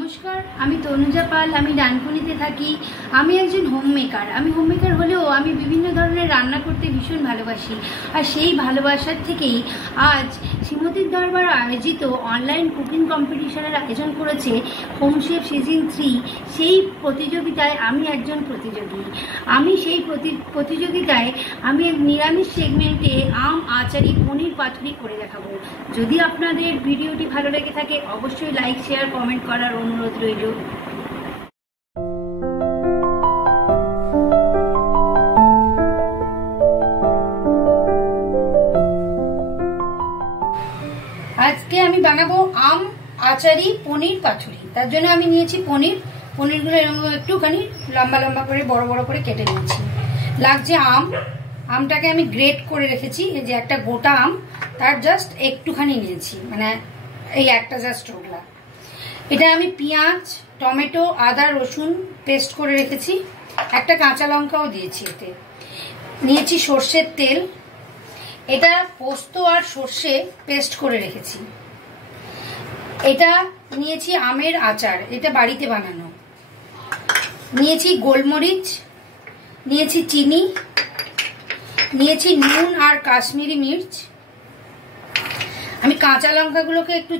নমস্কার, আমি তনুজা পাল। আমি ডানকুনিতে থাকি। আমি একজন হোমমেকার। আমি হোমমেকার হলেও আমি বিভিন্ন ধরনের রান্না করতে ভীষণ ভালোবাসি। আর সেই ভালোবাসার থেকেই আজ শ্রীমতীর দরবার আয়োজিত অনলাইন কুকিং কম্পিটিশনের আয়োজন করেছে হোম শেফ সিজন 3। সেই প্রতিযোগিতায় আমি একজন প্রতিযোগী। আমি সেই প্রতিযোগিতায় আমি নিরামিষ সেগমেন্টে আম, আচারি, পনির পাতুরি করে দেখাবো। যদি আপনাদের ভিডিওটি ভালো লেগে থাকে অবশ্যই লাইক, শেয়ার, কমেন্ট করার অনুরোধ রইল। আজকে আমি বানাবো আম, আচারি, পনির পাতুরি। তার জন্য আমি নিয়েছি পনিরগুলো এরকম একটুখানি লম্বা লম্বা করে বড় বড় করে কেটে নিয়েছি। লাগছে আমটাকে আমি গ্রেট করে রেখেছি। এই যে একটা গোটা আম, তার জাস্ট একটুখানি নিয়েছি, মানে এই একটা জাস্ট ওগুলা। এটা আমি পেঁয়াজ, টমেটো, আদা, রসুন পেস্ট করে রেখেছি। একটা কাঁচা লঙ্কাও দিয়েছি। এতে নিয়েছি সর্ষের তেল। এটা পোস্ত আর সর্ষে পেস্ট করে রেখেছি। এটা নিয়েছি আমের আচার, এটা বাড়িতে বানানো। নিয়েছি গোলমরিচ, নিয়েছি চিনি, নিয়েছি নুন আর কাশ্মীরি মির্চ। আমি কাঁচা লঙ্কাগুলোকে একটু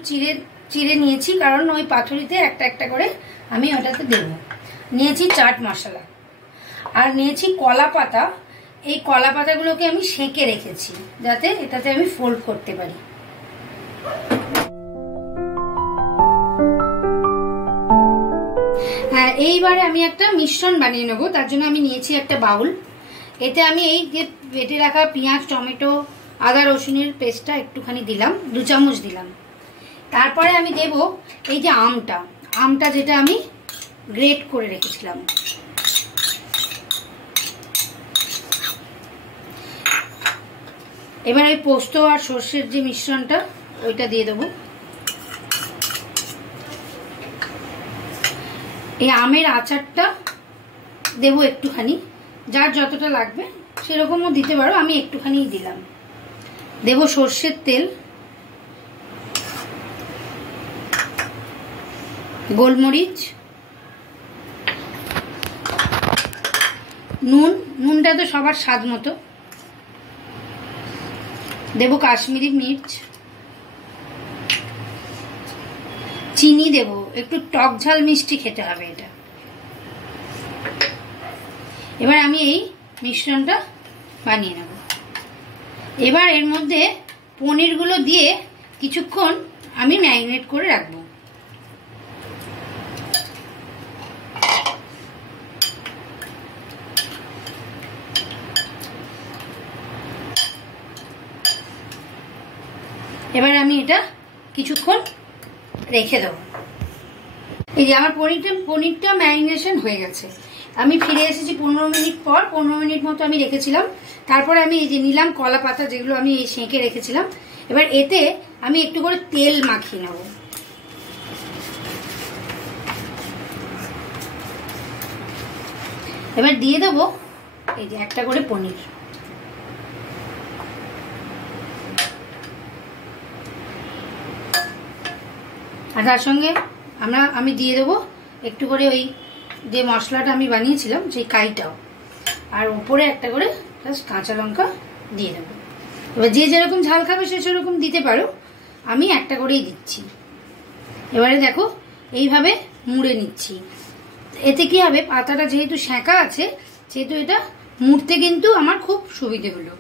চিড়ে নিয়েছি, কারণ ওই পাতুরিতে একটা একটা করে আমি ওটাতে দেব। নিয়েছি চাট মশলা আর নিয়েছি কলা পাতা। এই কলা পাতাগুলোকে আমি সেঁকে রেখেছি যাতে এটাতে আমি ফোল্ড করতে পারি। হ্যাঁ, এইবারে আমি একটা মিশ্রণ বানিয়ে নেবো। তার জন্য আমি নিয়েছি একটা বাউল। এতে আমি এই যে বেটে রাখা পেঁয়াজ, টমেটো, আদা, রসুনের পেস্টটা একটুখানি দিলাম, 2 চামচ দিলাম। তারপরে আমি দেব এই যে আমটা যেটা আমি গ্রেট করে রেখেছিলাম। এবার এই পোস্ত আর সর্ষের যে মিশ্রণটা ওইটা দিয়ে দেবো। এই আমের আচারটা দেব একটুখানি, যার যতটা লাগবে সেরকমও দিতে পারো, আমি একটুখানি দিলাম। দেব সর্ষের তেল, গোলমরিচ, নুনটা তো সবার স্বাদ মতো। দেব কাশ্মীরি মির্চ, চিনি দেব, একটু টক ঝাল মিষ্টি খেতে হবে এটা। এবার আমি এই মিশ্রণটা বানিয়ে নেব। এবার এর মধ্যে পনিরগুলো দিয়ে কিছুক্ষণ আমি ম্যারিনেট করে রাখবো। এবার আমি এটা কিছুক্ষণ রেখে দেবো। এই যে আমার পনিরটা ম্যারিনেশন হয়ে গেছে। আমি ফিরে এসেছি 15 মিনিট পর। 15 মিনিট মতো আমি রেখেছিলাম। তারপরে আমি এই যে নিলাম কলা পাতা, যেগুলো আমি সেঁকে রেখেছিলাম। এবার এতে আমি একটু করে তেল মাখিয়ে নেব। এবার দিয়ে দেবো এই যে একটা করে পনির। আর তার সঙ্গে আমি দিয়ে দেবো একটু করে ওই যে মশলাটা আমি বানিয়েছিলাম সেই কাইটাও। আর উপরে একটা করে জাস্ট কাঁচা লঙ্কা দিয়ে দেবো। এবার যে যেরকম ঝাল খাবে সে সেরকম দিতে পারো, আমি একটা করেই দিচ্ছি। এবারে দেখো এইভাবে মুড়ে নিচ্ছি। এতে কি হবে, পাতাটা যেহেতু সেঁকা আছে সেহেতু এটা মুড়তে কিন্তু আমার খুব সুবিধে হলো।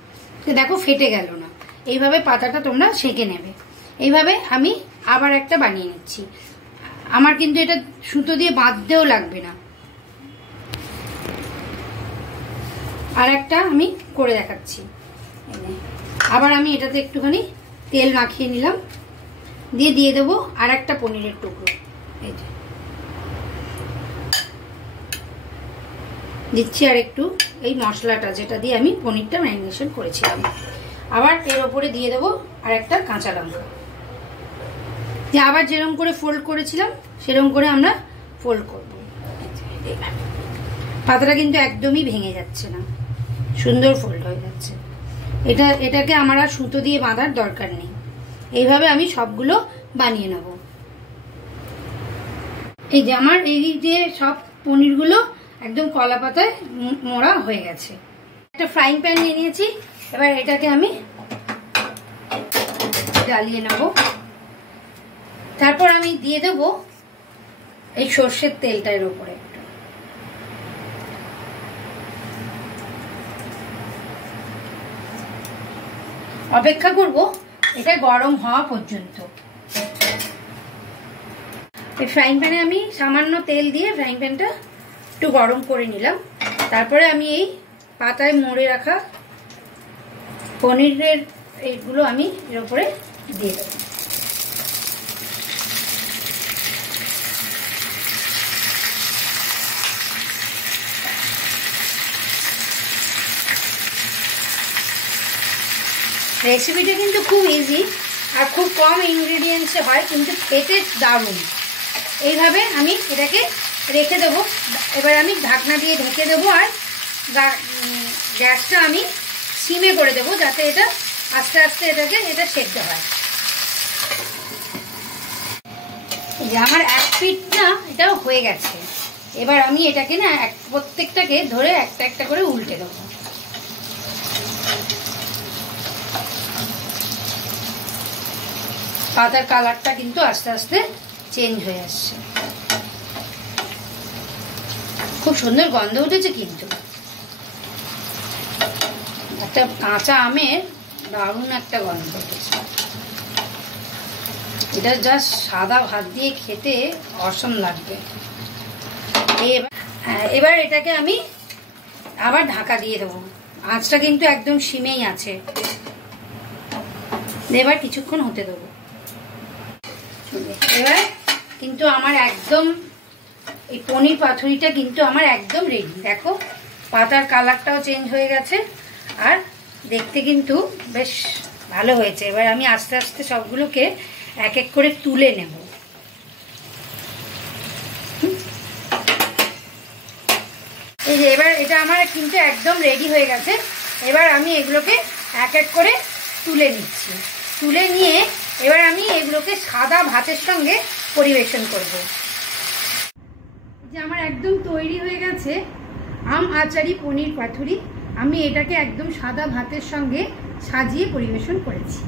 দেখো ফেটে গেল না। এইভাবে পাতাটা তোমরা সেঁকে নেবে। এইভাবে আমি আবার একটা বানিয়ে নিচ্ছি। আমার কিন্তু এটা সুতো দিয়ে বাঁধতেও লাগবে না। আর একটা আমি করে দেখাচ্ছি। আবার আমি এটাতে একটুখানি তেল মাখিয়ে নিলাম, দিয়ে দেবো আর একটা পনিরের টুকরো। এই যে দিচ্ছি আর একটু এই মশলাটা যেটা দিয়ে আমি পনিরটা ম্যারিনেশন করেছিলাম। আবার এর ওপরে দিয়ে দেবো আর একটা কাঁচা লঙ্কা। আবার যেরকম করে ফোল্ড করেছিলাম সেরকম করে আমরা ফোল্ড করব। পাতাটা কিন্তু একদমই ভেঙে যাচ্ছে না, সুন্দর ফোল্ড হয়ে যাচ্ছে। এটাকে আমার আর সুতো দিয়ে বাঁধার দরকার নেই। এইভাবে আমি সবগুলো বানিয়ে নেব। এই যে আমার এই যে সব পনিরগুলো একদম কলা পাতায় মোড়া হয়ে গেছে। একটা ফ্রাইং প্যান নিয়ে নিয়েছি, এবার এটাকে আমি জ্বালিয়ে নেব। তারপর আমি দিয়ে দেবো এই সর্ষের তেলটা এর উপরে। অপেক্ষা করব এটা গরম হওয়া পর্যন্ত। এই ফ্রাইং প্যানে আমি সামান্য তেল দিয়ে ফ্রাইং প্যানটা একটু গরম করে নিলাম। তারপরে আমি এই পাতায় মুড়ে রাখা পনিরের এইগুলো আমি এর উপরে দিয়ে দেব। রেসিপিটা কিন্তু খুব ইজি আর খুব কম ইনগ্রেডিয়েন্টসে হয়, কিন্তু খেতে দারুণ। এইভাবে আমি এটাকে রেখে দেবো। এবার আমি ঢাকনা দিয়ে ঢেকে দেবো আর গ্যাসটা আমি সিমে করে দেবো, যাতে এটা আস্তে আস্তে এটা সেদ্ধ হয়। এই যে আমার এক পিঠ না এটাও হয়ে গেছে। এবার আমি এটাকে না প্রত্যেকটাকে ধরে একটা একটা করে উল্টে দেবো। পাতার কালারটা কিন্তু আস্তে আস্তে চেঞ্জ হয়ে আসছে। খুব সুন্দর গন্ধ উঠেছে, কিন্তু একটা কাঁচা আমের দারুণ একটা গন্ধ উঠেছে। এটা জাস্ট সাদা ভাত দিয়ে খেতে অসম লাগবে। এবার এটাকে আমি আবার ঢাকা দিয়ে দেবো। আঁচটা কিন্তু একদম সিমেই আছে। এবার কিছুক্ষণ হতে দেবো। এবার কিন্তু আমার একদম এই পনির পাতুরিটা কিন্তু আমার একদম রেডি। দেখো পাতার কালারটাও চেঞ্জ হয়ে গেছে আর দেখতে কিন্তু বেশ ভালো হয়েছে। এবার আমি আস্তে আস্তে সবগুলোকে এক এক করে তুলে নেব। এই যে এবার এটা আমার কিন্তু একদম রেডি হয়ে গেছে। এবার আমি এগুলোকে এক এক করে তুলে নিচ্ছি। তুলে নিয়ে এবার আমি এগুলোকে সাদা ভাতের সঙ্গে পরিবেশন করব। যে আমার একদম তৈরি হয়ে গেছে আম আচারি পনির পাতুরি। আমি এটাকে একদম সাদা ভাতের সঙ্গে সাজিয়ে পরিবেশন করেছি।